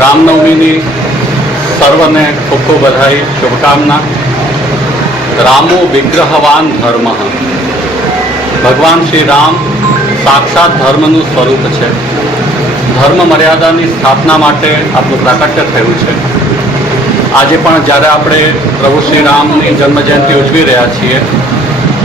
રામનવમીની સર્વને ખૂબ ખૂબ બધાઈ શુભકામના। રામો વિગ્રહવાન ધર્મ, ભગવાન શ્રી રામ સાક્ષાત ધર્મનું સ્વરૂપ છે। ધર્મ મર્યાદાની સ્થાપના માટે આપણું પ્રાકટ્ય થયું છે। આજે પણ જ્યારે આપણે પ્રભુ શ્રી રામની જન્મજયંતિ ઉજવી રહ્યા છીએ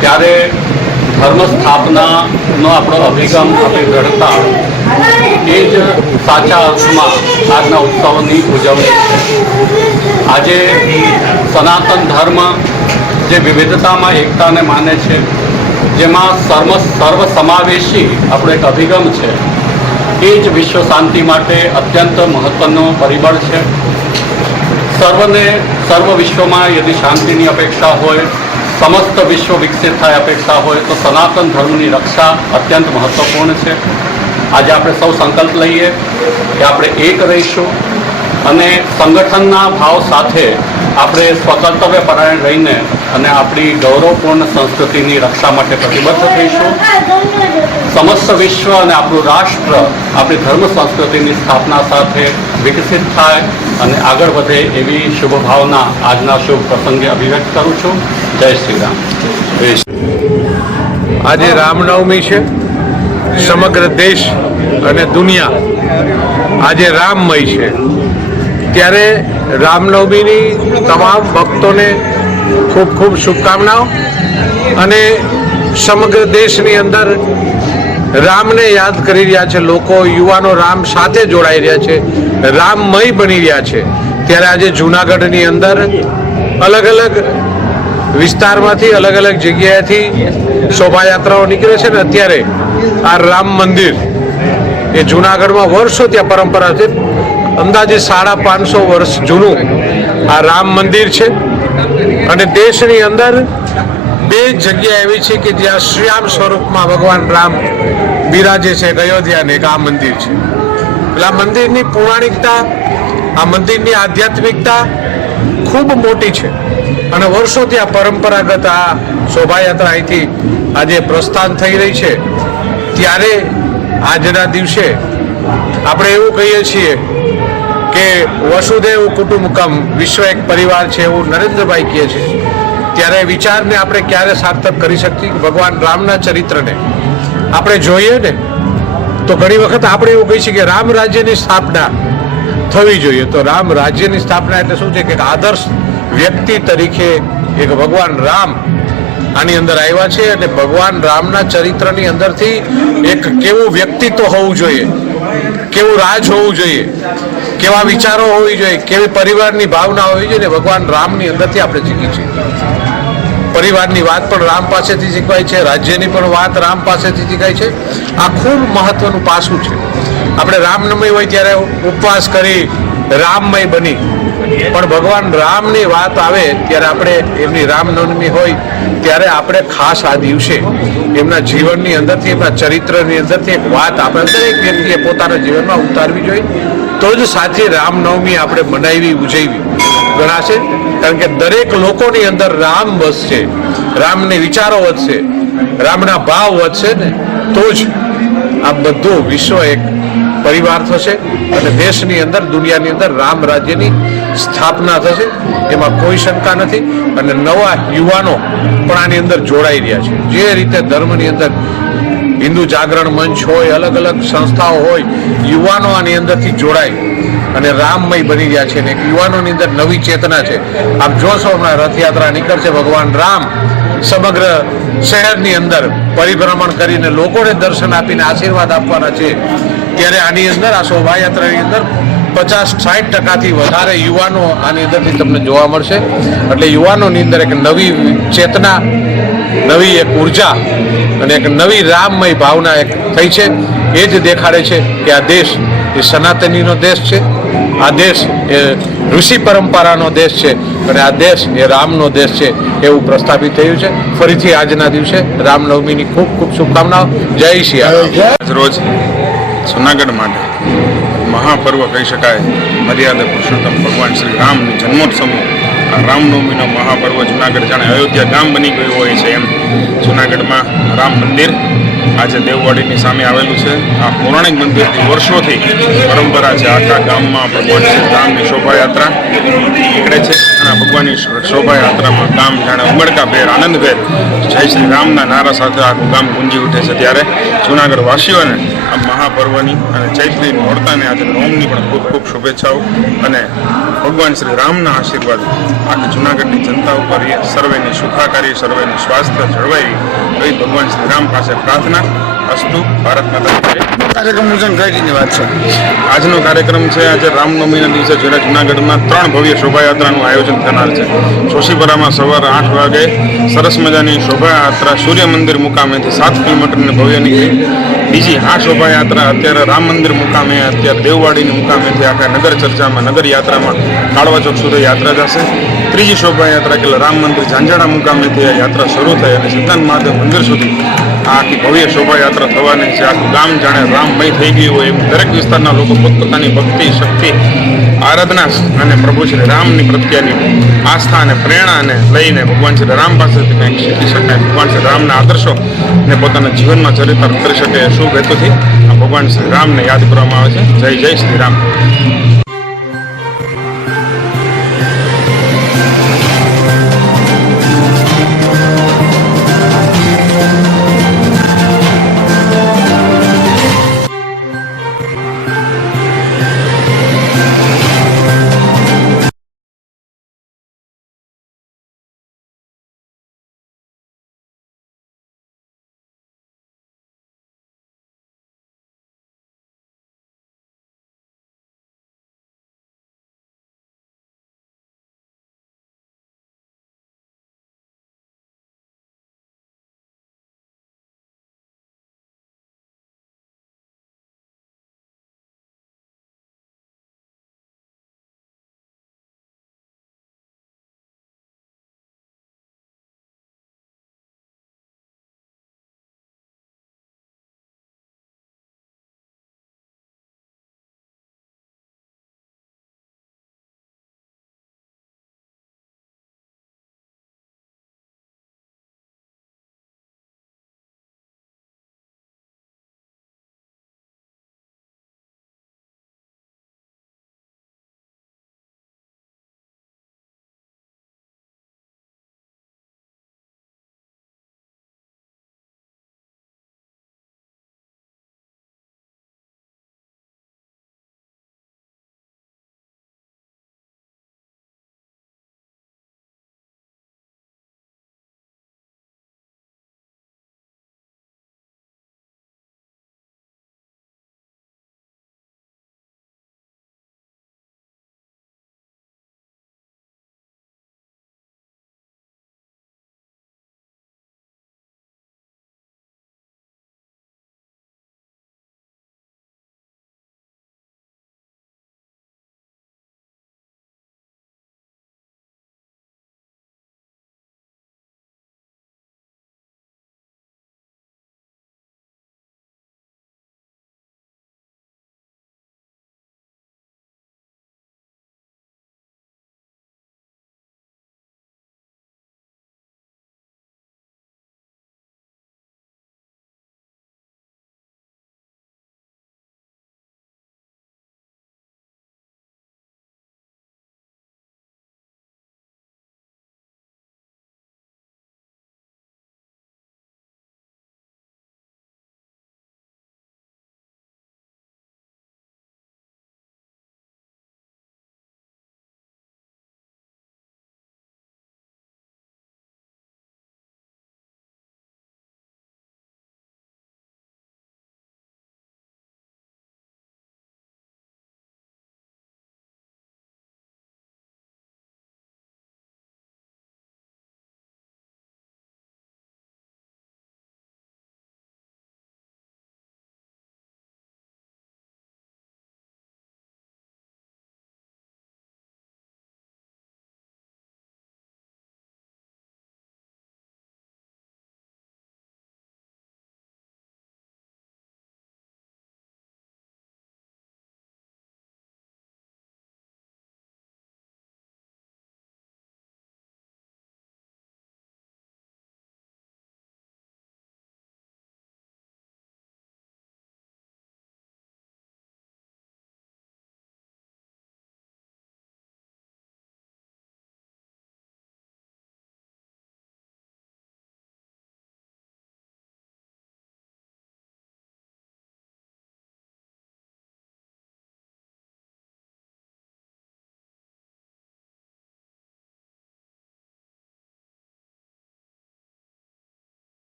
ત્યારે ધર્મ સ્થાપનાનો આપણો અભિગમ, આપણી દ્રઢતા એ જ સાચા અર્થમાં આજના ઉત્સવની ઉજવણી છે। આજે સનાતન ધર્મ જે વિવિધતામાં એકતાને માને છે, જેમાં સર્વ સમાવેશી આપણો એક અભિગમ છે, એ જ વિશ્વ શાંતિ માટે અત્યંત મહત્વનો પરિબળ છે। સર્વ વિશ્વમાં યદિ શાંતિની અપેક્ષા હોય, સમસ્ત વિશ્વ વિકસિત થાય અપેક્ષા હોય તો સનાતન ધર્મની રક્ષા અત્યંત મહત્વપૂર્ણ છે। આજે આપણે સૌ સંકલ્પ લઈએ કે આપણે એક રહીશું અને સંગઠનના ભાવ સાથે આપણે સ્વકર્તવ્યપરાયણ રહીને અને આપણી ગૌરવપૂર્ણ સંસ્કૃતિની રક્ષા માટે પ્રતિબદ્ધ થઈશું। સમસ્ત વિશ્વ અને આપણું રાષ્ટ્ર આપણી ધર્મ સંસ્કૃતિની સ્થાપના સાથે વિકસિત થાય અને આગળ વધે એવી શુભ ભાવના આજના શુભ પ્રસંગે અભિવ્યક્ત કરું છું। જય શ્રી રામ। આજે રામનવમી છે। સમગ્ર દેશ અને દુનિયા આજે રામમય છે, ત્યારે રામનવમીની તમામ ભક્તોને ખૂબ ખૂબ શુભકામનાઓ। અને સમગ્ર દેશની અંદર રામને યાદ કરી રહ્યા છે લોકો, યુવાનો રામ સાથે જોડાઈ રહ્યા છે, રામમય બની રહ્યા છે। ત્યારે આજે જૂનાગઢની અંદર અલગ અલગ વિસ્તારમાંથી, અલગ અલગ જગ્યાએથી શોભાયાત્રાઓ નીકળે છે ને અત્યારે આ રામ મંદિર એ જૂનાગઢમાં વર્ષો ત્યાં પરંપરા છે, અંદાજે 550 વર્ષ જૂનું આ રામ મંદિર છે। અને દેશની અંદર બે જગ્યા એવી છે કે જ્યાં શ્યામ સ્વરૂપમાં ભગવાન રામ બિરાજે છે, એક અયોધ્યા ને એક આ મંદિર છે। એટલે આ મંદિરની પૌરાણિકતા, આ મંદિરની આધ્યાત્મિકતા ખૂબ મોટી છે અને વર્ષોથી આ પરંપરાગત આ શોભાયાત્રા અહીંથી આજે પ્રસ્થાન થઈ રહી છે। ત્યારે આજના દિવસે આપણે એવું કહીએ છીએ કે વસુદેવ કુટુંબકમ, વિશ્વ એક પરિવાર છે એવું નરેન્દ્રભાઈ કહે છે। ત્યારે વિચારને આપણે ક્યારે સાર્થક કરી શકીએ કે ભગવાન રામના ચરિત્રને આપણે જોઈએ ને તો ઘણી વખત આપણે એવું કહીએ છીએ કે રામ રાજ્યની સ્થાપના થવી જોઈએ। તો રામ રાજ્યની સ્થાપના એટલે શું છે કે આદર્શ વ્યક્તિ તરીકે એક ભગવાન રામ આની અંદર આવ્યા છે અને ભગવાન રામના ચરિત્રની અંદરથી એક કેવું વ્યક્તિત્વ હોવું જોઈએ, કેવું રાજ હોવું જોઈએ, કેવા વિચારો હોવી જોઈએ, કેવી પરિવારની ભાવના હોવી જોઈએ, ભગવાન રામની અંદરથી આપણે શીખી છીએ। પરિવારની વાત પણ રામ પાસેથી શીખવાય છે, રાજ્યની પણ વાત રામ પાસેથી શીખાય છે। આ ખૂબ મહત્વનું પાસું છે। આપણે રામનવમી હોય ત્યારે ઉપવાસ કરી રામમય બની, પણ ભગવાન રામની વાત આવે ત્યારે આપણે એમની રામનવમી હોય ત્યારે આપણે ખાસ આ દિવસે એમના જીવનની અંદરથી, એમના ચરિત્રની અંદરથી એક વાત આપણે દરેક વ્યક્તિએ પોતાના જીવનમાં ઉતારવી જોઈએ, તો જ સાચી રામનવમી આપણે મનાવી, ઉજવવી ગણાશે। કારણ કે દરેક લોકોની અંદર રામ વધશે, રામની વિચારો વધશે, રામના ભાવ વધશે ને તો જ આ બધું વિશ્વ એક પરિવાર થશે અને દેશની અંદર, દુનિયાની અંદર રામ રાજ્યની સ્થાપના થશે, એમાં કોઈ શંકા નથી। અને નવા યુવાનો પણ આની અંદર જોડાઈ રહ્યા છે। જે રીતે ધર્મની અંદર હિન્દુ જાગરણ મંચ હોય, અલગ અલગ સંસ્થાઓ હોય, યુવાનો આની અંદરથી જોડાય અને રામમય બની રહ્યા છે ને એક યુવાનોની અંદર નવી ચેતના છે। આપ જોશો હમણાં રથયાત્રા નીકળશે, ભગવાન રામ સમગ્ર શહેરની અંદર પરિભ્રમણ કરીને લોકોને દર્શન આપીને આશીર્વાદ આપવાના છે। ત્યારે આની અંદર, આ શોભાયાત્રાની અંદર 50-60% વધારે યુવાનો આની અંદરથી તમને જોવા મળશે। એટલે યુવાનોની અંદર એક નવી ચેતના, નવી એક ઉર્જા અને એક નવી રામમય ભાવના એક થઈ છે। એ જ દેખાડે છે કે આ દેશ એ સનાતનીનો દેશ છે, આ દેશ એ ઋષિ પરંપરાનો દેશ છે અને આ દેશ એ રામનો દેશ છે એવું પ્રસ્થાપિત થયું છે। ફરીથી આજના દિવસે રામનવમીની ખૂબ ખૂબ શુભકામનાઓ। જય શ્રી રામ। રોજ જૂનાગઢ માટે મહાપર્વ કહી શકાય, મર્યાદા પુરુષોત્તમ ભગવાન શ્રી રામની જન્મોત્સવનો આ રામનવમીનો મહાપર્વ જૂનાગઢ જાણે અયોધ્યા ગામ બની ગયું હોય છે એમ જૂનાગઢમાં રામ મંદિર આજે દેવવાડીની સામે આવેલું છે. આ પૌરાણિક મંદિરથી વર્ષોથી પરંપરા છે. આખા ગામમાં ભગવાન શ્રી રામની શોભાયાત્રા નીકળે છે અને આ ભગવાનની શોભાયાત્રામાં ગામ જાણે ઉમળકાભેર આનંદભેર જય શ્રી રામના નારા સાથે આખું ગામ ગુંજી ઉઠે છે. ત્યારે જૂનાગઢ વાસીઓને આ મહાપર્વની અને ચૈત્રી નોરતાને આજે નોમની પણ ખૂબ ખૂબ શુભેચ્છાઓ અને ભગવાન શ્રી રામના આશીર્વાદ આખી જૂનાગઢની જનતા ઉપર એ સર્વેની સુખાકારી સર્વેનું સ્વાસ્થ્ય જળવાઈ એવી ભગવાન શ્રી રામ પાસે પ્રાર્થના. અસ્તુ. ભારત માતા કી જય. કાર્યક્રમ કઈ રીતની વાત છે? આજનો કાર્યક્રમ છે આજે રામનવમીના દિવસે જ્યારે જૂનાગઢમાં 3 ભવ્ય શોભાયાત્રાનું આયોજન થનાર છે. જોશીપરામાં સવારે 8 વાગે સરસ મજાની શોભાયાત્રા સૂર્ય મંદિર મુકામેથી 7 કિલોમીટરની ભવ્ય નીકળી. બીજી આ શોભાયાત્રા અત્યારે રામ મંદિર મુકામે અત્યારે દેવવાડીની મુકામેથી આખા નગર ચર્ચામાં નગર યાત્રામાં કાળવા ચોક સુધી યાત્રા જશે. ત્રીજી શોભાયાત્રા કે રામ મંદિર ઝાંઝાડા મુકામેથી આ યાત્રા શરૂ થઈ અને સિદ્ધાંત મહાદેવ મંદિર સુધી આ આખી ભવ્ય શોભાયાત્રા થવાની છે. આખું ગામ જાણે રામમય થઈ ગયું હોય એમ દરેક વિસ્તારના લોકો પોતપોતાની ભક્તિ શક્તિ આરાધના અને પ્રભુ શ્રી રામની પ્રત્યેની આસ્થા અને પ્રેરણાને લઈને ભગવાન શ્રી રામ પાસેથી કંઈક શીખી શકાય, ભગવાન શ્રી રામના આદર્શો ને પોતાના જીવનમાં ચરિત્ર કરી શકે શુભ હેતુથી આ ભગવાન શ્રી રામને યાદ કરવામાં આવે છે. જય જય શ્રી રામ.